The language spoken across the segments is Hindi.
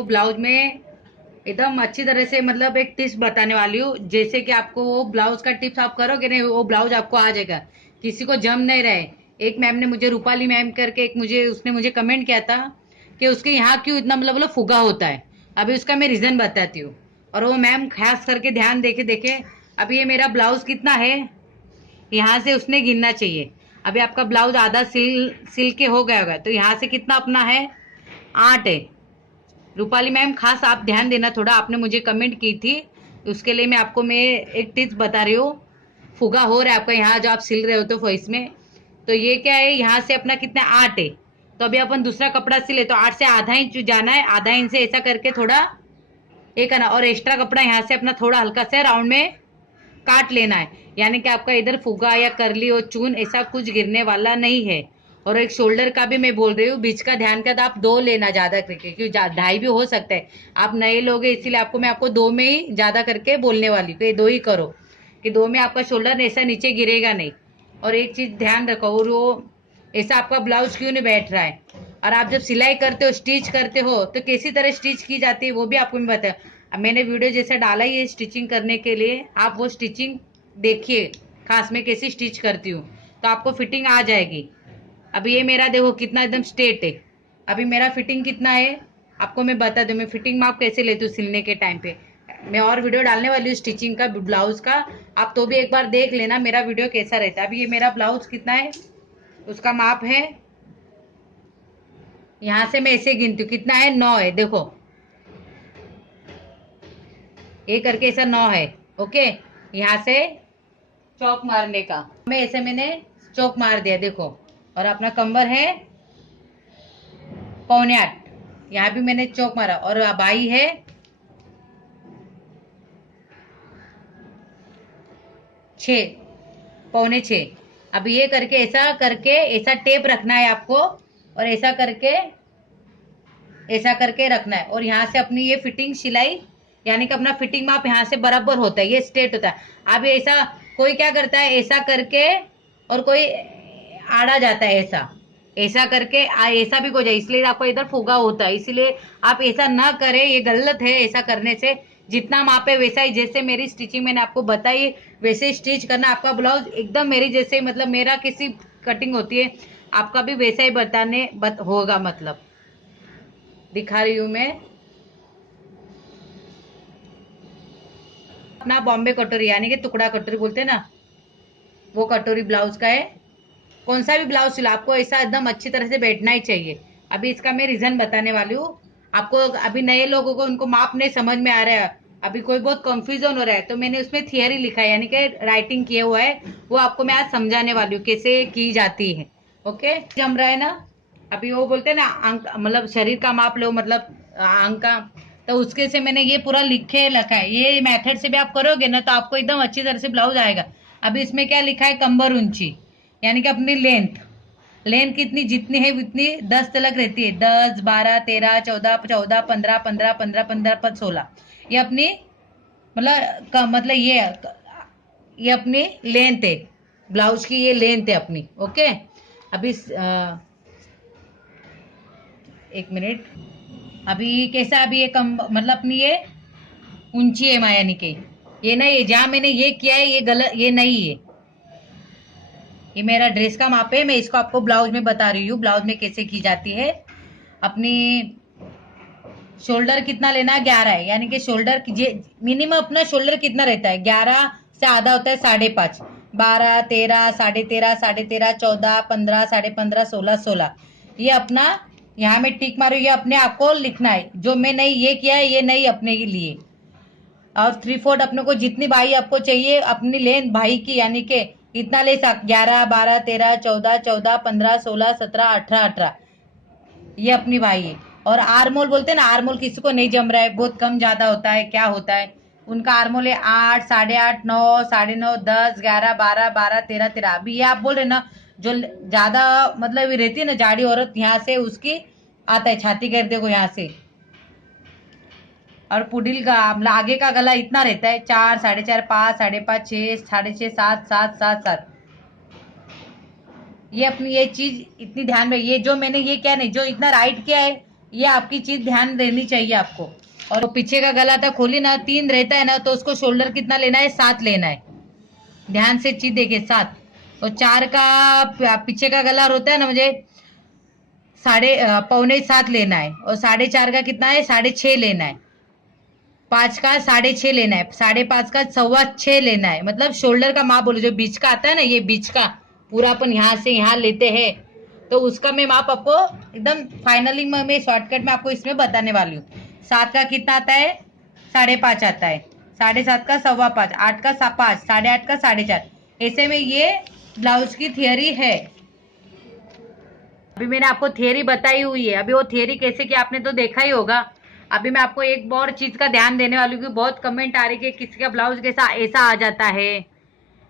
आपको ब्लाउज में एकदम अच्छी तरह से मतलब एक टिप्स बताने वाली हूँ। जैसे कि आपको वो ब्लाउज का टिप्स आप करोगे नहीं, वो ब्लाउज आपको आ जाएगा, किसी को जम नहीं रहे। एक मैम ने मुझे, रूपाली मैम करके एक, मुझे उसने मुझे कमेंट किया था कि उसके यहाँ क्यों इतना मतलब फुगा होता है। अभी उसका मैं रीजन बताती हूँ। और वो मैम खास करके ध्यान देके देखे। अभी ये मेरा ब्लाउज कितना है, यहाँ से उसने गिनना चाहिए। अभी आपका ब्लाउज आधा सिल सिल के हो गया होगा, तो यहाँ से कितना अपना है, 8 है। रूपाली मैम खास आप ध्यान देना थोड़ा, आपने मुझे कमेंट की थी, उसके लिए मैं एक टिप्स बता रही हूँ। फुगा हो रहा है आपका यहाँ जो आप सिल रहे हो तो फॉइस में, तो ये क्या है, यहाँ से अपना कितना 8 है। तो अभी अपन दूसरा कपड़ा सिले तो 8 से आधा इंच जाना है, आधा इंच से ऐसा करके थोड़ा एक आना, और एक्स्ट्रा कपड़ा यहाँ से अपना थोड़ा हल्का सा राउंड में काट लेना है। यानी कि आपका इधर फुगा या करली और चून ऐसा कुछ गिरने वाला नहीं है। और एक शोल्डर का भी मैं बोल रही हूँ, बीच का ध्यान का, तो आप 2 लेना ज्यादा करके, क्योंकि 2.5 भी हो सकता है। आप नए लोग हैं इसीलिए मैं आपको 2 में ही ज्यादा करके बोलने वाली हूँ, तो ये 2 ही करो, कि 2 में आपका शोल्डर ऐसा नीचे गिरेगा नहीं। और एक चीज ध्यान रखो, और वो ऐसा आपका ब्लाउज क्यों नहीं बैठ रहा है। और आप जब सिलाई करते हो, स्टिच करते हो, तो कैसी तरह स्टिच की जाती है वो भी आपको मैं बताया। अब मैंने वीडियो जैसे डाला ही है स्टिचिंग करने के लिए, आप वो स्टिचिंग देखिए खास में कैसी स्टिच करती हूँ, तो आपको फिटिंग आ जाएगी। अभी ये मेरा देखो कितना एकदम स्ट्रेट है। अभी मेरा फिटिंग कितना है आपको मैं बता दूं, मैं फिटिंग माप कैसे लेती हूँ सिलने के टाइम पे। मैं और वीडियो डालने वाली हूँ स्टिचिंग का, ब्लाउज का, आप तो भी एक बार देख लेना मेरा वीडियो कैसा रहता है। अभी ये मेरा ब्लाउज कितना है, उसका माप है, यहाँ से मैं ऐसे गिनती हूँ, कितना है, 9 है। देखो ये करके ऐसा 9 है। ओके, यहाँ से चौक मारने का मैं ऐसे मैंने चौक मार दिया, देखो। और अपना कमर है 7:45, यहाँ भी मैंने चौक मारा। और बाई है 6, 6:45। अब ये करके ऐसा टेप रखना है आपको, और ऐसा करके रखना है। और यहाँ से अपनी ये फिटिंग सिलाई, यानी कि अपना फिटिंग माप यहाँ से बराबर होता है, ये स्ट्रेट होता है। अब ऐसा कोई क्या करता है, ऐसा करके, और कोई आड़ा जाता है, ऐसा ऐसा करके ऐसा भी हो जाए, इसलिए आपको इधर फुगा होता है। इसलिए आप ऐसा ना करें, ये गलत है ऐसा करने से। जितना माप है वैसा ही, जैसे मेरी स्टिचिंग मैंने आपको बताई वैसे ही स्टिच करना। आपका ब्लाउज एकदम मेरी जैसे, मतलब मेरा किसी कटिंग होती है, आपका भी वैसा ही होगा। मतलब दिखा रही हूँ मैं अपना बॉम्बे कटोरी, यानी कि टुकड़ा कटोरी बोलते हैं ना, वो कटोरी ब्लाउज का है। कौन सा भी ब्लाउज सिला, आपको ऐसा एकदम अच्छी तरह से बैठना ही चाहिए। अभी इसका मैं रीजन बताने वाली हूँ आपको। अभी नए लोगों को उनको माप नहीं समझ में आ रहा है, अभी कोई बहुत कंफ्यूजन हो रहा है, तो मैंने उसमें थियरी लिखा है, यानी कि राइटिंग किया हुआ है, वो आपको मैं आज समझाने वाली हूँ कैसे की जाती है। ओके, जम रहा है ना। अभी वो बोलते हैं ना अंक, मतलब शरीर का माप लो, मतलब अंक का, तो उसके से मैंने ये पूरा लिखे रखा है। ये मेथड से भी आप करोगे ना तो आपको एकदम अच्छी तरह से ब्लाउज आएगा। अभी इसमें क्या लिखा है, कंबर ऊंची, यानी कि अपनी लेंथ, लेंथ कितनी जितनी है उतनी 10 तक रहती है। 10, 12, 13, 14, 14, 15, 15, 15, 15, 16, ये अपनी मतलब ये अपनी लेंथ है, ब्लाउज की ये लेंथ है अपनी। ओके, अभी एक मिनट। अभी कैसा, अभी ये कम मतलब अपनी ये ऊंची है माया, यानी कि ये नहीं है जहां मैंने ये किया है, ये गलत, ये नहीं है। ये मेरा ड्रेस का माप है, मैं इसको आपको ब्लाउज में बता रही हूँ, ब्लाउज में कैसे की जाती है। अपनी शोल्डर कितना लेना है, 11 है, यानी कि शोल्डर मिनिमम अपना शोल्डर कितना रहता है, 11 से आधा होता है 5.5, 12, 13, 13.5, 13.5, 14, 15, 15.5, 16, 16, ये अपना यहाँ में टिक मारो, ये अपने आपको लिखना है। जो मैं नहीं ये किया है, ये नहीं अपने के लिए। और 3/4 अपने को जितनी भाई आपको चाहिए अपनी लेंथ भाई की, यानी कि इतना ले सक 11, 12, 13, 14, 14, 15, 16, 17, 18, 18, ये अपनी भाई है। और आरमोल बोलते हैं ना, आरमोल किसी को नहीं जम रहा है, बहुत कम ज्यादा होता है, क्या होता है उनका आरमोल है 8, 8.5, 9, 9.5, 10, 11, 12, 12, 13, 13। अभी ये आप बोल रहे ना, जो ज्यादा मतलब रहती है ना जाड़ी औरत, यहाँ से उसकी आता है छाती कर, देखो यहाँ से। और पुडिल का मतलब आगे का गला इतना रहता है, 4, 4.5, 5, 5.5, 6, 6.5, 7, 7, 7, 7। ये अपनी ये चीज इतनी ध्यान में, ये जो मैंने ये क्या नहीं, जो इतना राइट किया है ये आपकी चीज ध्यान देनी चाहिए आपको। और पीछे का गला था खोली ना, 3 रहता है ना, तो उसको शोल्डर कितना लेना है, 7 लेना है। ध्यान से चीज देखिए, 7। और 4 का पीछे का गला होता है ना, मुझे पौने 7 लेना है। और 4.5 का कितना है, 6.5 लेना है। 5 का 6.5 लेना है। 5.5 का 6.25 लेना है। मतलब शोल्डर का माप बोलो, जो बीच का आता है ना, ये बीच का पूरा अपन यहाँ से यहाँ लेते हैं, तो उसका मैं माप आपको एकदम फाइनली मैं शॉर्टकट में आपको इसमें बताने वाली हूँ। 7 का कितना आता है, 5.5 आता है। 7.5 का 5.25, 8 का 5, 8.5 का 4.5। ऐसे में ये ब्लाउज की थियरी है। अभी मैंने आपको थियरी बताई हुई है। अभी वो थियरी कैसे कि आपने तो देखा ही होगा। अभी मैं आपको एक और चीज का ध्यान देने वाली हूँ कि बहुत कमेंट आ रही है कि किसी का ब्लाउज कैसा ऐसा आ जाता है,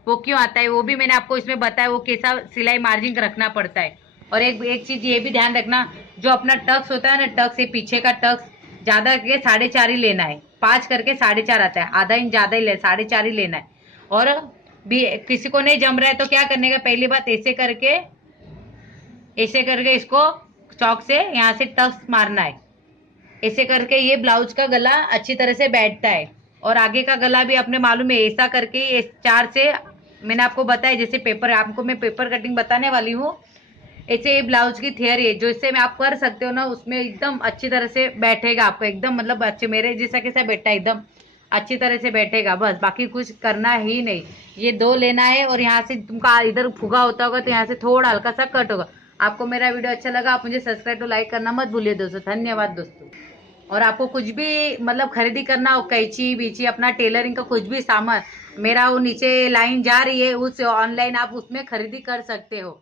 वो क्यों आता है, वो भी मैंने आपको इसमें बताया, वो कैसा सिलाई मार्जिन रखना पड़ता है। और एक एक चीज ये भी ध्यान रखना, जो अपना टक्स होता है ना, टक्स, ये पीछे का टक्स ज्यादा करके 4.5 ही लेना है। 5 करके 4.5 आता है, आधा इंच ज्यादा ही 4.5 ही लेना है। और भी किसी को नहीं जम रहा है तो क्या करने का, पहली बात ऐसे करके इसको चौक से यहाँ से टक्स मारना है। ऐसे करके ये ब्लाउज का गला अच्छी तरह से बैठता है। और आगे का गला भी अपने मालूम है, ऐसा करके 4 से मैंने आपको बताया, जैसे पेपर, आपको मैं पेपर कटिंग बताने वाली हूँ। ऐसे ये ब्लाउज की थियरी है, जो इससे में आप कर सकते हो ना, उसमें एकदम अच्छी तरह से बैठेगा आपको, एकदम मतलब अच्छे मेरे जैसा कैसा बैठा है, एकदम अच्छी तरह से बैठेगा। बस बाकी कुछ करना ही नहीं। ये 2 लेना है। और यहाँ से तुमका इधर फुगा होता होगा तो यहाँ से थोड़ा हल्का सा कट होगा। आपको मेरा वीडियो अच्छा लगा, आप मुझे सब्सक्राइब और लाइक करना मत भूलिए दोस्तों। धन्यवाद दोस्तों। और आपको कुछ भी मतलब खरीदी करना हो, कैंची बीची, अपना टेलरिंग का कुछ भी सामान, मेरा वो नीचे लाइन जा रही है, उस ऑनलाइन आप उसमें खरीदी कर सकते हो।